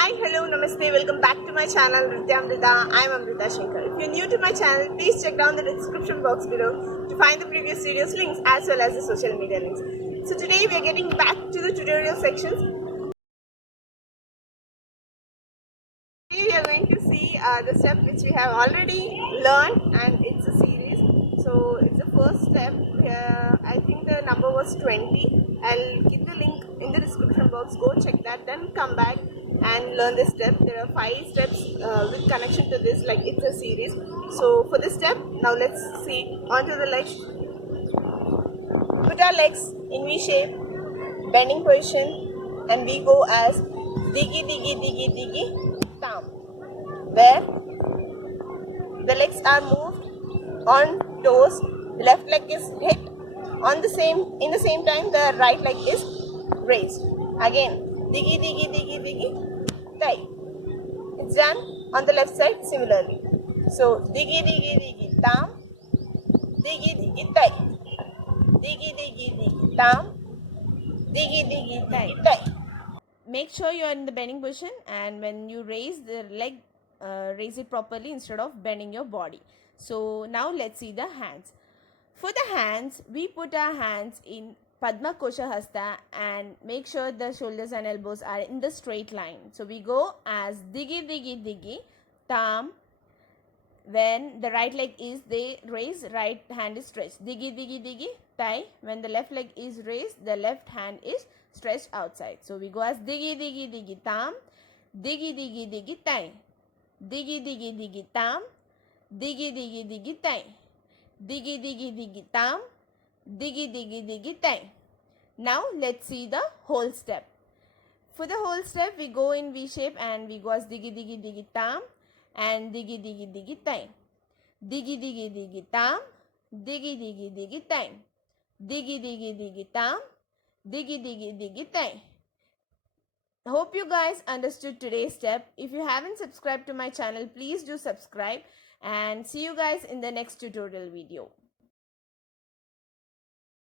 Hi, hello, namaste, welcome back to my channel Nruthyamrutha. I am Amrutha Sankar. If you're new to my channel, please check down the description box below to find the previous videos links as well as the social media links. So today we are getting back to the tutorial sections. Today we are going to see the step which we have already learned, and it's a series. So it's the first step. I think the number was 20. I'll give the link in the description box. Go check that, then come back and learn this step. There are 5 steps with connection to this, like it's a series. So for this step, now let's see. Onto the legs. Put our legs in V shape, bending position, and we go as diggy diggy diggy diggy tam, where the legs are moved on toes. The left leg is hit on in the same time the right leg is raised. Again, diggy diggy diggy diggy tai. It's done on the left side similarly. So diggy diggy diggy tam, diggy diggy tai, diggy diggy diggy tam, diggy diggy diggy tai. Make sure you are in the bending position, and when you raise the leg, raise it properly instead of bending your body. So now let's see the hands. For the hands, we put our hands in Padma Kosha Hasta and make sure the shoulders and elbows are in the straight line. So we go as diggy diggy diggy tam. When the right leg is raised, right hand is stretched. Diggy diggy diggy tai. When the left leg is raised, the left hand is stretched outside. So we go as diggy diggy diggy tam, diggy diggy diggy tai, diggy diggy diggy tam, diggy diggy diggy tai, diggy diggy diggy tam, diggy diggy diggy tai. Now let's see the whole step. For the whole step, we go in V shape and we go as diggy diggy diggy tam and diggy diggy diggy tai. Diggy diggy diggy tam, diggy diggy diggy tai, diggy diggy diggy tam, diggy diggy diggy tai. Hope you guys understood today's step. If you haven't subscribed to my channel, please do subscribe, and see you guys in the next tutorial video.